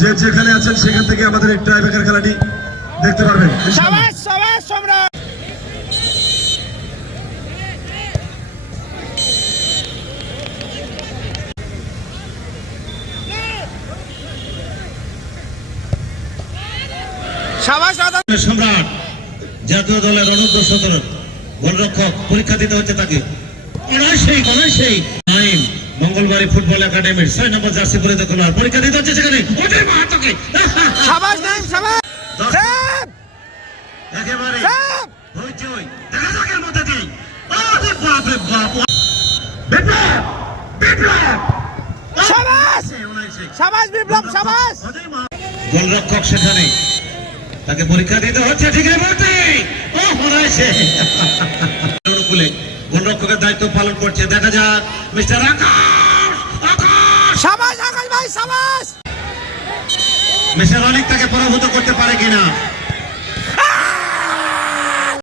যে যেখানে আছেন সেখান থেকে আমাদের এই টাইব্রেকার খেলাটি দেখতে পারবেন। শাবাশ শাবাশ সম্রাট। সম্রাট জাতীয় দলের অনূর্ধ্ব 17 গোলরক্ষক পরীক্ষা দিতে হচ্ছে তাকে। অনায়াসেই মঙ্গলবাড়ি ফুটবল একাডেমির 6 নম্বর জার্সি পরে খেলোয়াড় পরীক্ষা দিতে হচ্ছে সেখানে। একেবারে দেখা যাক এর মধ্যে দিয়ে। আরে বাপ রে বাপ, বিপ্লব বিপ্লব শাবাশ শাবাশ বিপ্লব শাবাশ। গোলরক্ষক সেখানে তাকে পরীক্ষা দিতে হচ্ছে ঠিক আছে বলতে। ও হরাইছে অনুকূলে গোলরক্ষকের দায়িত্ব পালন করছে। দেখা যাক মিস্টার আকাশ। শাবাশ আকাশ ভাই শাবাশ। মিস্টার অনিক তাকে পরাভূত করতে পারে কিনা।